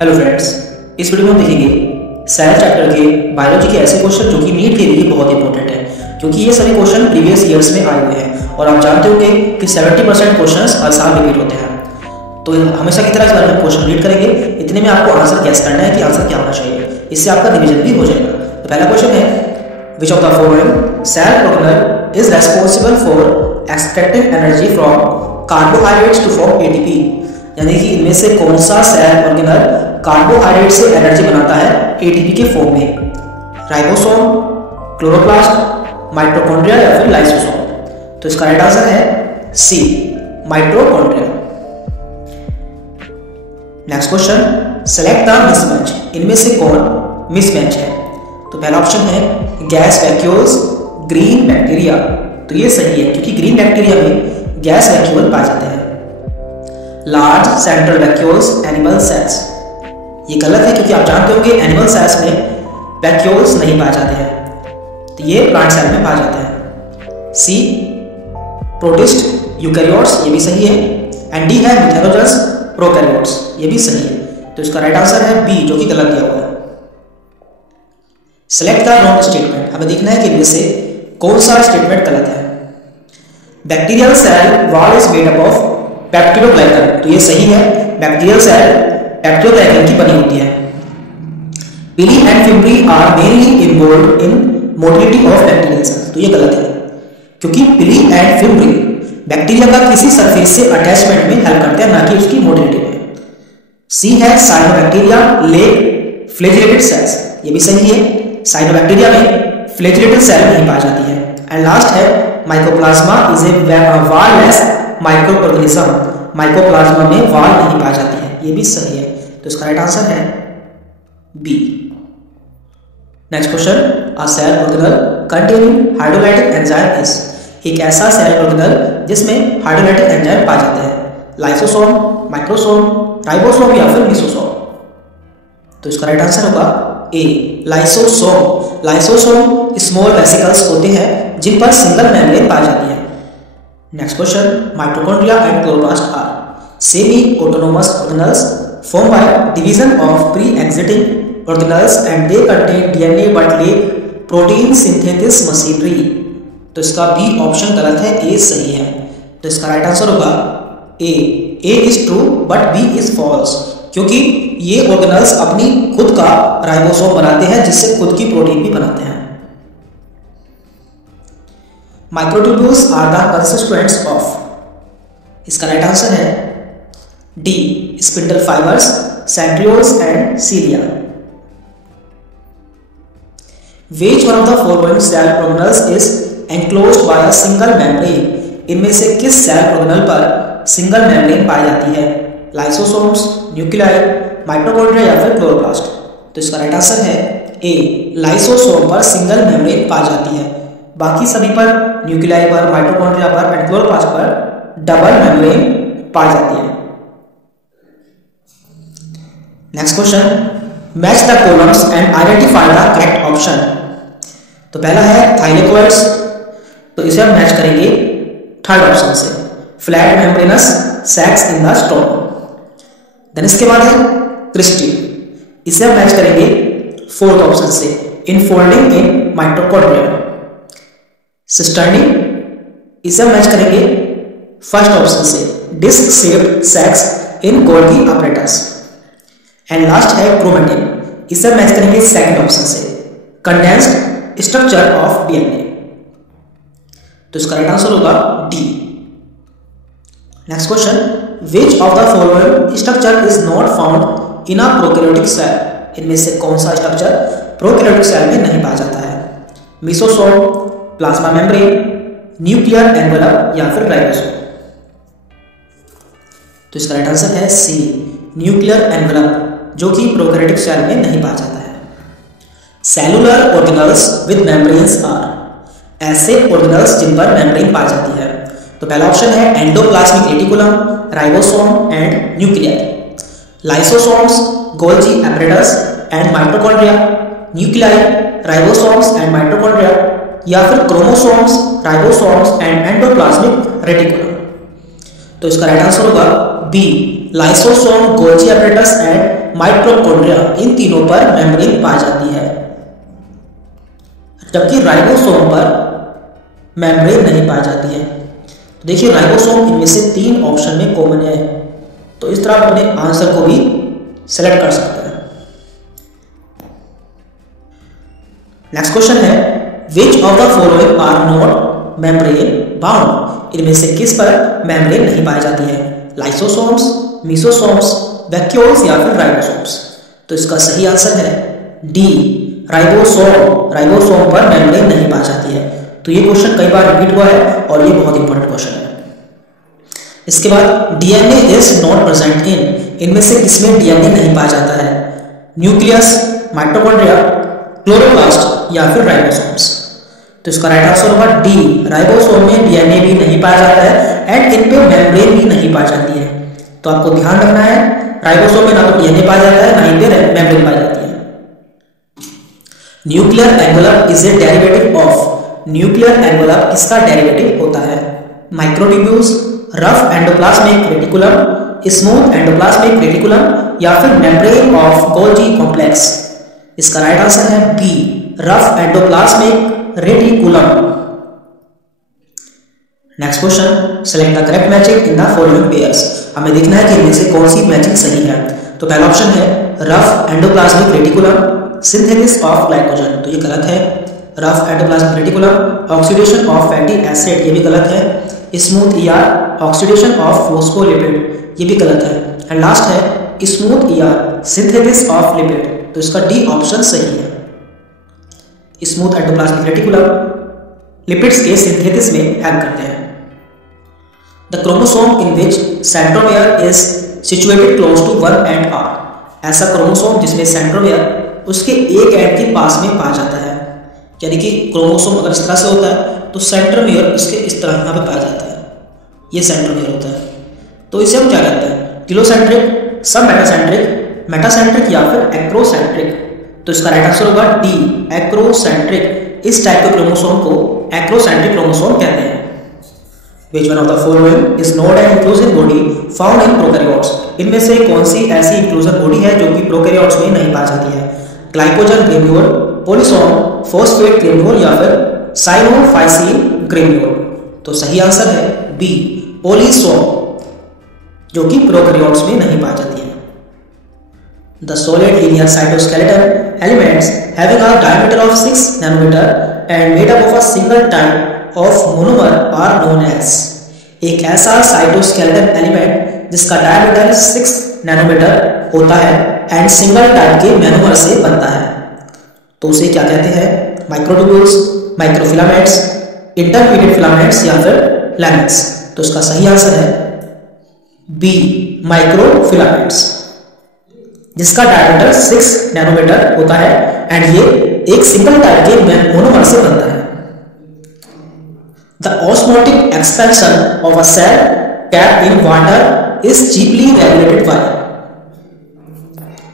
Hello friends, इस video में हम देखेंगे सेल चैप्टर के बायोलॉजी के ऐसे क्वेश्चन जो कि नीट के लिए बहुत इंपॉर्टेंट है, क्योंकि ये सभी क्वेश्चन प्रीवियस ईयर्स में आए हुए हैं और आप जानते होंगे कि 70% क्वेश्चंस हर साल रिपीट होते हैं। तो हमेशा की तरह इस बारे में क्वेश्चन रीड करेंगे, इतने में आपको आंसर गैस करना है कि आंसर क्या होना चाहिए, इससे आपका रिवीजन भी हो जाएगा। तो पहला क्वेश्चन है, which of the following cell organelle is responsible for extracting energy from carbohydrates to form ATP, यानी कि इनमें से कौन सा सेल ऑर्गेनेल कार्बोहाइड्रेट से एनर्जी बनाता है एटीपी के फॉर्म में? राइबोसोम, क्लोरोप्लास्ट, माइटोकॉन्ड्रिया या फिर लाइसोसोम? तो इसका राइट आंसर है C, mitochondria. Next question, select the mismatch, इनमें से कौन मिसमैच है? तो पहला ऑप्शन है गैस वैक्यूल्स, ग्रीन बैक्टीरिया। तो ये सही है क्योंकि ग्रीन बैक्टीरिया में गैस वैक्यूल पाए जाते हैं। Large central vacuoles, animal cells, ये गलत है क्योंकि आप जानते होंगे एनिमल सेल्स में वैक्यूल्स नहीं पाए जाते हैं, तो ये प्लांट सेल में पाए जाते हैं। सी, प्रोटिस्ट, यूकैरियोट्स, ये भी सही है। एंड डी है मिथेनोजस, प्रोकैरियोट्स, ये भी सही है। तो इसका राइट आंसर है बी, जो कि गलत दिया हुआ है। सेलेक्ट द रॉन्ग स्टेटमेंट, हमें देखना है कि इनमें से कौन सा स्टेटमेंट गलत है। Bacterial cell wall is made up of peptidoglycan, तो ये सही है, बैक्टीरियल सेल पेप्टिडोग्लाइकन की बनी होती है। Pili and fimbriae are mainly involved in motility of bacterial cells, तो ये गलत है क्योंकि पिली एंड फिम्ब्री बैक्टीरिया का किसी सरफेस से अटैचमेंट में हेल्प करते हैं, ना कि उसकी मोटिलिटी में। सी है साइनोबैक्टीरिया लेग फ्लैजिलेटेड सेल्स, ये भी सही है, साइनोबैक्टीरिया में फ्लैजिलेटेड सेल नहीं पाई जाती है। एंड लास्ट है mycoplasma is a wireless micro organism, mycoplasma में वॉल नहीं पाई जाती है, ये भी सही है। तो इसका राइट आंसर है B. Next question, a cell organelle containing hydrolytic enzyme is, एक ऐसा सेल ऑर्गेनेल जिसमें हाइड्रोलाइटिक एंजाइम पाए जाते हैं। लाइसोसोम, माइक्रोसोम, राइबोसोम या फिर मिसोसोम? तो इसका राइट आंसर होगा A, lysosome. Lysosome small vesicles होते हैं जिन पर सिंगल मेम्ब्रेन पाई जाती है। Next question, mitochondria and chloroplast are semi autonomous organelles formed by division of pre-existing organelles and they contain DNA but lack protein synthesis machinery। तो इसका B option गलत है, ए सही है। तो इसका राइट आंसर होगा A, A is true but B is false, क्योंकि ये ऑर्गेनेल्स अपनी खुद का राइबोसोम बनाते हैं जिससे खुद की प्रोटीन भी बनाते हैं। Microtubules are the constituents of, इसका राइट आंसर है D, spindle fibres, centrioles and cilia. Which one of the following cell organelles is enclosed by a single membrane? इनमें से किस सेल ऑर्गेनेल पर सिंगल मेम्ब्रेन पाई जाती है? लाइसोसोम्स, न्यूक्लियाई, माइटोकॉन्ड्रिया या फिर क्लोरोप्लास्ट? तो इसका राइट आंसर है ए, लाइसोसोम पर सिंगल मेम्ब्रेन पाई जाती है, बाकी सभी पर, न्यूक्लियाई पर, माइटोकॉन्ड्रिया पर एंड क्लोरोप्लास्ट पर डबल मेम्ब्रेन पाई जाती है। Next question, match the columns and identify the correct option. तो पहला है थाइलेकोइड्स, तो इसे हम मैच करेंगे थर्ड ऑप्शन से, flat membranous sacs in the stroma. Then इसके बाद है क्रिस्टी, इसे हम मैच करेंगे फोर्थ ऑप्शन से, इनफोल्डिंग इन माइटोकॉन्ड्रिया। सिस्टर्नी, इसे हम मैच करेंगे फर्स्ट ऑप्शन से, disc shaped sacs in Golgi apparatus। And last है क्रोमेटिन, इसे मैच करेंगे सेकंड ऑप्शन से, कंडेंस्ड स्ट्रक्चर ऑफ डीएनए। तो इसका राइट आंसर होगा D. Next question, which of the following structure is not found in a prokaryotic cell, इनमें से कौन सा स्ट्रक्चर प्रोकैरियोटिक सेल में नहीं पाया जाता है? Mesosome, plasma membrane, nuclear envelope या फिर राइबोसोम? तो इसका राइट आंसर है सी, न्यूक्लियर एनवेलप, जो कि प्रोकैरियोटिक सेल में नहीं पाया जाता है। Cellular organelles with membranes are, ऐसे ऑर्गेनेल्स जिन पर मेम्ब्रेन पाई जाती है। तो पहला ऑप्शन है endoplasmic reticulum, ribosome and nuclei. Lysosomes, Golgi apparatus and mitochondria, nuclei, ribosomes and mitochondria या फिर chromosomes, ribosomes and endoplasmic reticulum? तो इसका राइट आंसर होगा B, lysosome, Golgi apparatus and mitochondria, इन तीनों पर मेम्ब्रेन पाई जाती है, जबकि राइबोसोम पर मेम्ब्रेन नहीं पाई जाती है। तो देखिए राइबोसोम इनमें से 3 ऑप्शन में कॉमन है, तो इस तरह आप अपने आंसर को भी सेलेक्ट कर सकते हैं। नेक्स्ट क्वेश्चन है which of the following are not membrane bound, इनमें से किस पर मेम्ब्रेन नहीं पाई जाती है, लाइसोसोम्स, मीसोसोम्स, वैक्यूल्स या फिर राइबोसोम्स। तो इसका सही आंसर है डी, राइबोसोम। राइबोसोम पर मेम्ब्रेन नहीं पाई जाती है। तो ये क्वेश्चन कई बार रिपीट हुआ है और ये बहुत इंपॉर्टेंट क्वेश्चन है। इसके बाद DNA is not present in, इनमें से किसमें डीएनए नहीं पाया जाता है, न्यूक्लियस, माइटोकॉन्ड्रिया, क्लोरोप्लास्ट या फिर राइबोसोम्स। तो इसका राइट आंसर होगा डी, राइबोसोम में डीएनए भी नहीं पाया जाता है एंड इन पे मेम्ब्रेन भी नहीं पाई जाती है। तो आपको ध्यान रखना है राइबोसोम में ना तो डीएनए पाया जाता है ना ही पे मेम्ब्रेन पाई जाती है। Nuclear envelope is a derivative of, nuclear envelope किसका डेरिवेटिव होता है, microtubules, rough endoplasmic reticulum, smooth endoplasmic reticulum या फिर मेम्ब्रेन ऑफ गोल्जी कॉम्प्लेक्स। इसका राइट आंसर है B, rough endoplasmic reticulum. Next question, select the correct matching in the following pairs, हमें देखना है कि इनमें से कौन सी मैचिंग सही है। तो पहला ऑप्शन है rough endoplasmic reticulum synthesis of glycogen, तो ये गलत है। Rough endoplasmic reticulum oxidation of fatty acid, ये भी गलत है। Smooth ER oxidation of phospholipid, ये भी गलत है। एंड लास्ट है smooth ER synthesis of lipid, तो इसका डी ऑप्शन सही है। स्मूथ एंडोप्लाज्मिक रेटिकुलम लिपिड्स के सिंथेसिस में हेल्प करते हैं। The chromosome in which centromere is situated close to one end are, ऐसा क्रोमोसोम जिसमें सेंट्रोमियर उसके एक एंड के पास में पाया जाता है, यानी कि क्रोमोसोम अगर इस तरह से होता है तो सेंट्रोमियर इसके इस तरह यहाँ पे पाया जाता है, ये सेंट्रोमियर होता है। तो इसे हम क्या कहते हैं, टिलोसेंट्रिक, सब मेटासेंट्रिक, मेटासेंट्रिक या फिर एक्रोसेंट्रिक। तो इसका राइट आंसर होगा डी, एक्रोसेंट्रिक। इस टाइप के क्रोमोसोम को एक्रोसेंट्रिक क्रोमोसोम कहते हैं। Which one of the following is not an inclusive body found in prokaryotes, इनमें से कौन सी ऐसी इंक्लूजन बॉडी है जो कि प्रोकैरियोट्स में नहीं पाई जाती है, glycogen granule, polysome, phosphate granule या फिर साइनोफाइसिन ग्रेन्यूल। तो सही आंसर है बी, पॉलीसोम, जो कि प्रोकैरियोट्स में नहीं पाई जाती है। The solid linear cytoskeleton elements having a diameter of 6 nanometer and made up of a single type of monomer are known as, एक ऐसा साइटोस्केलेटन एलिमेंट जिसका डायमीटर 6 नैनोमीटर होता है एंड सिंगल टाइप के मोनोमर से बनता है, तो उसे क्या कहते हैं, माइक्रोट्यूब्यूल्स, माइक्रोफिलामेंट्स, इंटरमीडिएट फिलामेंट्स या फिर लैमिन्स। तो इसका सही आंसर है बी, माइक्रोफिलामेंट्स, जिसका डायमीटर 6 नैनोमीटर होता है एंड ये एक सिंगल टाइप के मोनोमर से बनता है। The osmotic expansion of a cell kept in water is cheaply regulated by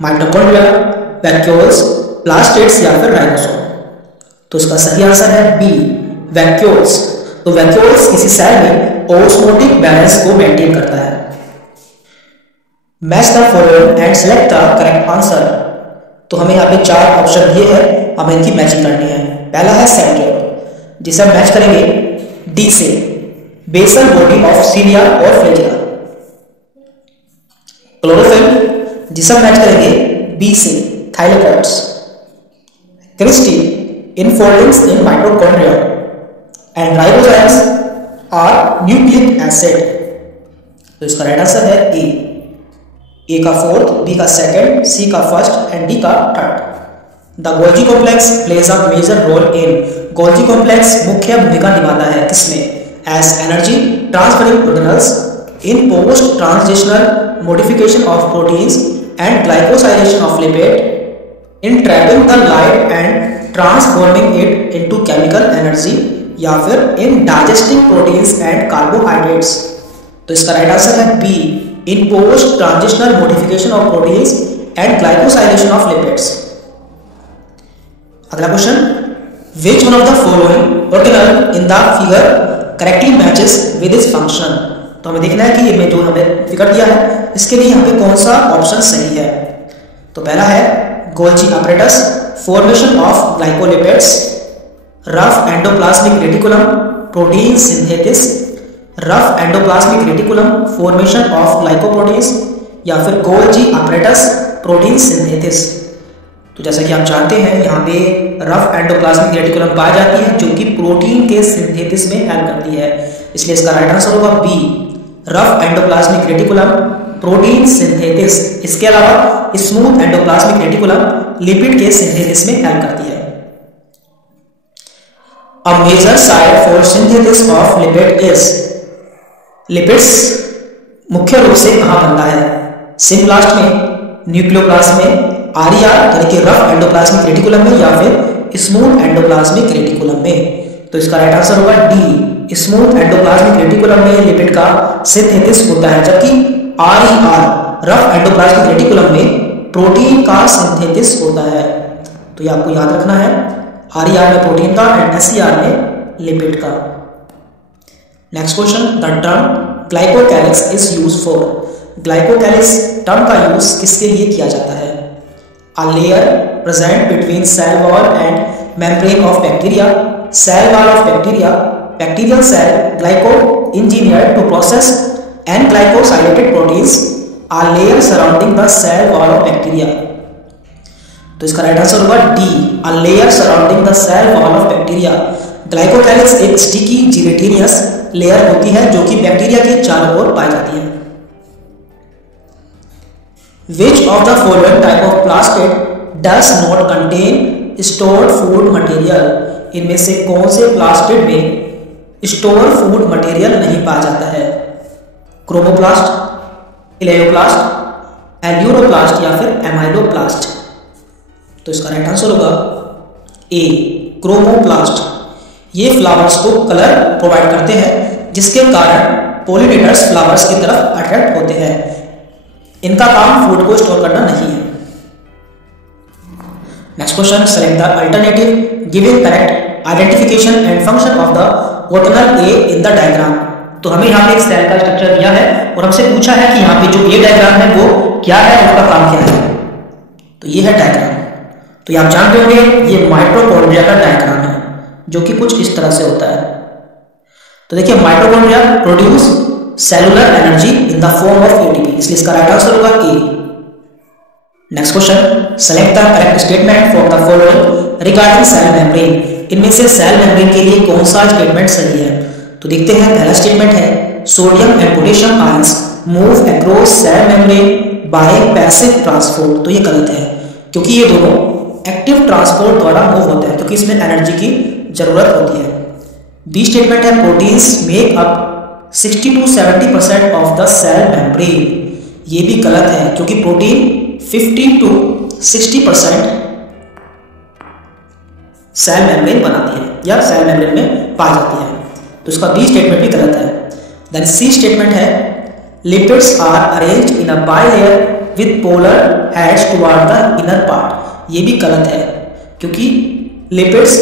mitochondria, vacuoles, plastids या फिर राइबोसोम। तो इसका सही आंसर है बी, वैक्यूल्स। तो वैक्यूल्स किसी सेल में ऑस्मोटिक बैलेंस को मेंटेन करता है। Match the following and select the correct answer. तो हमें यहाँ पे 4 ऑप्शन दिए हैं, हमें इनकी मैचिंग करनी है। पहला है सेंट्रियोल, जिसे हम मैच करेंगे डी से, बेसल बॉडी ऑफ सीलिया और फ्लैजिला। क्लोरोफिल, जिसे हम मैच करेंगे बी से, thylakoids. Cristae, infoldings in mitochondria and ribosomes are nucleic acid. तो इसका राइट आंसर है ए का 4th, बी का 2nd, सी का 1st एंड डी का 3rd। The Golgi complex plays a major role in, Golgi complex मुख्य भूमिका निभाता है किसमें, as energy transferring proteins in post translational modification of proteins and glycosylation of lipid in trapping the light and transforming it into chemical energy या फिर in digesting proteins and carbohydrates. तो इसका right answer है B, in post transitional modification of proteins and glycosylation of lipids. अगला question, which one of the following organelle in the figure correctly matches with its function. तो हमें देखना है कि ये में जो हमें फिगर दिया है इसके लिए यहाँ पे कौन सा ऑप्शन सही है। तो पहला है Golgi apparatus, formation of glycolipids, rough endoplasmic reticulum, protein synthesis, rough endoplasmic reticulum, formation of glycoproteins, या फिर गोल्जी apparatus, प्रोटीन सिंथेसिस। तो जैसा कि आप जानते हैं यहाँ पे रफ एंडोप्लाज्मिक रेटिकुलम पाई जाती है जो कि प्रोटीन के सिंथेसिस में हेल्प करती है, इसलिए इसका राइट आंसर होगा B, rough endoplasmic reticulum, protein synthesis. इसके अलावा स्मूथ एंडोप्लाज्मिक रेटिकुलम लिपिड के सिंथेसिस में हेल्प करती है। A major site for synthesis of lipid is, lipids मुख्य रूप से कहां बनता है? सिम्प्लास्ट में, न्यूक्लियोप्लास्ट में, आरईआर यानी कि रफ एंडोप्लाज्मिक रेटिकुलम में, या फिर स्मूथ एंडोप्लाज्मिक रेटिकुलम में। तो इसका राइट आंसर होगा डी, स्मूथ एंडोप्लाज्मिक रेटिकुलम में लिपिड का सिंथेसिस होता है, जबकि आरईआर रफ एंडोप्लाज्मिक रेटिकुलम में प्रोटीन का सिंथेसिस होता है। तो ये आपको याद रखना है, आरईआर में प्रोटीन का एंड एसईआर में लिपिड का। Next question, the term glycocalyx is used for, glycocalyx term का यूज किसके लिए किया जाता है? A layer present between cell wall and membrane of bacteria, cell wall of bacteria, bacterial cell glyco-engineered to process N-glycosylated proteins, a layer surrounding the cell wall of bacteria। तो इसका right answer होगा D, a layer surrounding the cell wall of bacteria। Glycocalyx एक sticky gelatinous layer होती है जो कि bacteria के चारों ओर पाई जाती है। Which of the following type of plasmid does not contain stored food material? इनमें से कौन से प्लास्टिड में स्टोर फूड मटेरियल नहीं पाया जाता है? क्रोमोप्लास्ट, इलेयोप्लास्ट, एल्यूरोप्लास्ट, या फिर एमाइलोप्लास्ट। तो इसका राइट आंसर होगा ए, क्रोमोप्लास्ट। ये फ्लावर्स को कलर प्रोवाइड करते हैं जिसके कारण पोलिनेटर्स फ्लावर्स की तरफ अट्रैक्ट होते हैं। इनका काम फूड को स्टोर करना नहीं है। Next question, select the alternative given correct identification and function of the organelle A in the diagram. तो हमें यहाँ पे एक सेल का स्ट्रक्चर दिया है और हमसे पूछा है कि यहाँ पे जो ए डायग्राम है वो क्या है, उसका काम क्या है। तो ये है डायग्राम। तो ये आप जानते होंगे ये माइटोकॉन्ड्रिया का डायग्राम है जो कि कुछ इस तरह से होता है। तो देखिए mitochondria produce cellular energy in the form of ATP, इसलिए इसका राइट आंसर होगा A. Next question, select the correct statement from the following regarding cell membrane. इनमें से सेल मेम्ब्रेन के लिए कौन सा स्टेटमेंट सही है? तो देखते हैं, पहला स्टेटमेंट है sodium and potassium ions move across cell membrane by passive transport. तो ये गलत है क्योंकि ये दोनों एक्टिव ट्रांसपोर्ट द्वारा मूव होते हैं क्योंकि इसमें एनर्जी की जरूरत होती है। बी स्टेटमेंट है proteins make up 60 to 70% of the cell membrane. ये भी गलत है क्योंकि प्रोटीन 50 to 60% सेल मेम्ब्रेन बनाती है या सेल मेम्ब्रेन में पाई जाती है। तो इसका बी स्टेटमेंट भी गलत है। देन सी स्टेटमेंट है lipids are arranged in a bilayer with polar heads toward the inner part. ये भी गलत है क्योंकि लिपिड्स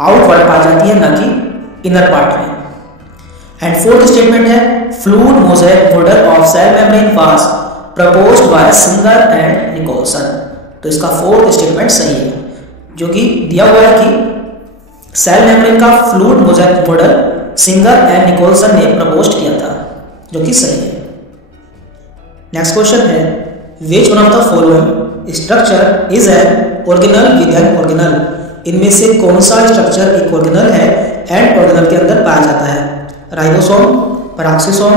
आउटवर्ड पाई जाती है ना कि इनर पार्ट में। एंड फोर्थ स्टेटमेंट है fluid mosaic model of cell membrane was proposed by Singer and Nicolson. तो इसका फोर्थ स्टेटमेंट सही है जो कि दिया हुआ है कि सेल मेम्ब्रेन का fluid mosaic model Singer and Nicolson ने प्रपोज किया था, जो कि सही है। नेक्स्ट क्वेश्चन है which one of the following structure is an organelle with an organelle. इनमें से कौन सा स्ट्रक्चर एक ऑर्गेनल है एंड ऑर्गेनल के अंदर पाया जाता है? राइबोसोम, पेरोक्सिसोम,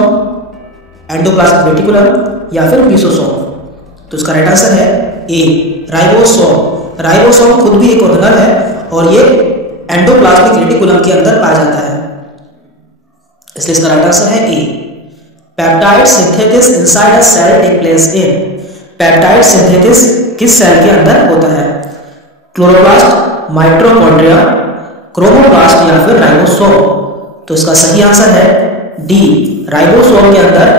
एंडोप्लाज्मिक रेटिकुलम, या फिर मीसोसोम। तो इसका राइट आंसर है ए, राइबोसोम। राइबोसोम खुद भी एक ऑर्गेनल है और ये एंडोप्लाज्मिक रेटिकुलम के अंदर पाया जाता है, इसलिए इसका राइट आंसर है A. Peptide synthesis inside a cell take place in. Peptide synthesis किस सेल के अंदर होता है? क्लोरोप्लास्ट, माइटोकॉन्ड्रिया, क्रोमोप्लास्ट, या फिर राइबोसोम। तो इसका सही आंसर है डी, राइबोसोम के अंदर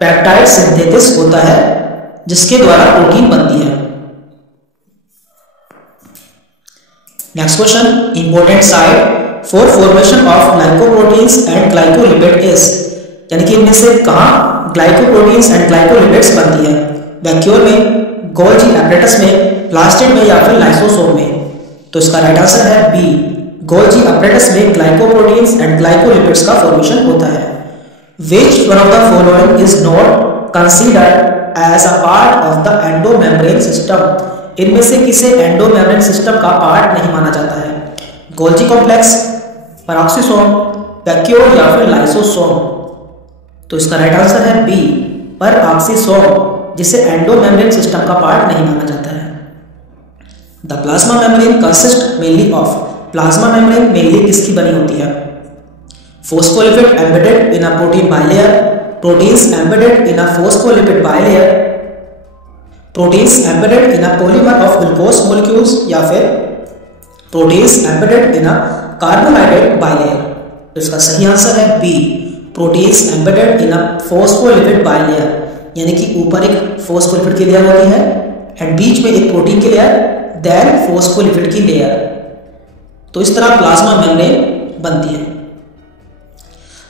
पेप्टाइड सिंथेसिस होता है जिसके द्वारा प्रोटीन बनती है। Next question, important site for formation of glycoproteins and glycolipid is. यानी कि इनमें से कहाँ ग्लाइकोप्रोटीन्स एंड ग्लाइकोलिपिड्स बनती है, वैक्यूल में, गोल्जी एपरेटस में, प्लास्टिड में या फिर लाइसोसोम में। तो इसका राइट आंसर है बी, गोल्जी एपरेटस में ग्लाइकोप्रोटीन्स एंड ग्लाइकोलिपिड्स का फॉर्मेशन होता है। Which one of the following is not considered as a part of the endomembrane system, इनमें से किसे एंडोमेम्ब्रेन सिस्टम का पार्ट नहीं माना जाता है, गोल्जी कॉम्प्लेक्स, पेरोक्सिसोम, वैक्यूल या फिर लाइसोसोम। तो इसका राइट आंसर है बी, पेरोक्सिसोम, जिसे एंडोमेम्ब्रेन सिस्टम का पार्ट नहीं माना जाता है। The plasma membrane consist mainly of, plasma membrane mainly किसकी बनी होती है, phospholipid embedded in a protein bilayer, proteins embedded in a phospholipid bilayer, proteins embedded in a polymer of glucose molecules या फिर proteins embedded in a carbohydrate bilayer. तो इसका सही answer है B, proteins embedded in a phospholipid bilayer, यानी कि ऊपर एक फोस्फोलिपिड की लेयर होती है एंड बीच में एक प्रोटीन की लेयर, देन फोस्फोलिपिड की लेयर। तो इस तरह प्लाज्मा मेम्ब्रेन बनती है।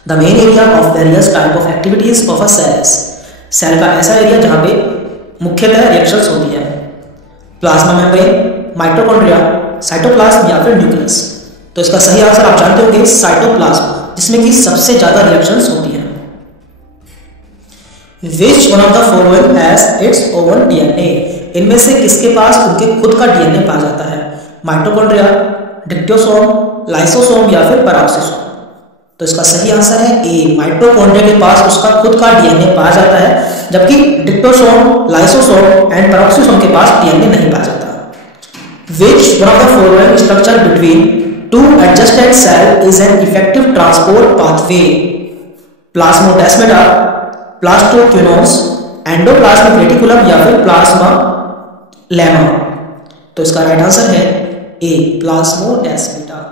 The main area of various type of activities of a cell, cell का ऐसा एरिया जहां पे मुख्यतः रिएक्शंस होती है, प्लाज्मा मेम्ब्रेन, माइटोकॉन्ड्रिया, साइटोप्लाज्म या फिर न्यूक्लियस। तो इसका सही आंसर आप जानते होंगे साइटोप्लाज्म, जिसमें कि सबसे ज्यादा रिएक्शंस होती हैं। विच one of the following has its own DNA, इनमें से किसके पास उनके खुद का डीएनए पाया जाता है, माइटोकॉन्ड्रिया, डिक्टोसोम, लाइसोसोम या फिर पेरोक्सिसोम। तो इसका सही आंसर है ए, माइटोकॉन्ड्रिया के पास उसका खुद का डीएनए पाया जाता है, जबकि डिक्टोसोम, लाइसोसोम एंड पेरोक्सिसोम के पास डीएनए नहीं पाया जाता। Which one of the following structure between two adjacent cell is an effective transport pathway, plasmodesmata, plastoquinones, endoplasmic reticulum या फिर प्लाज्मा लेमा। तो इसका राइट आंसर है ए, प्लाज्मोडेस्माटा।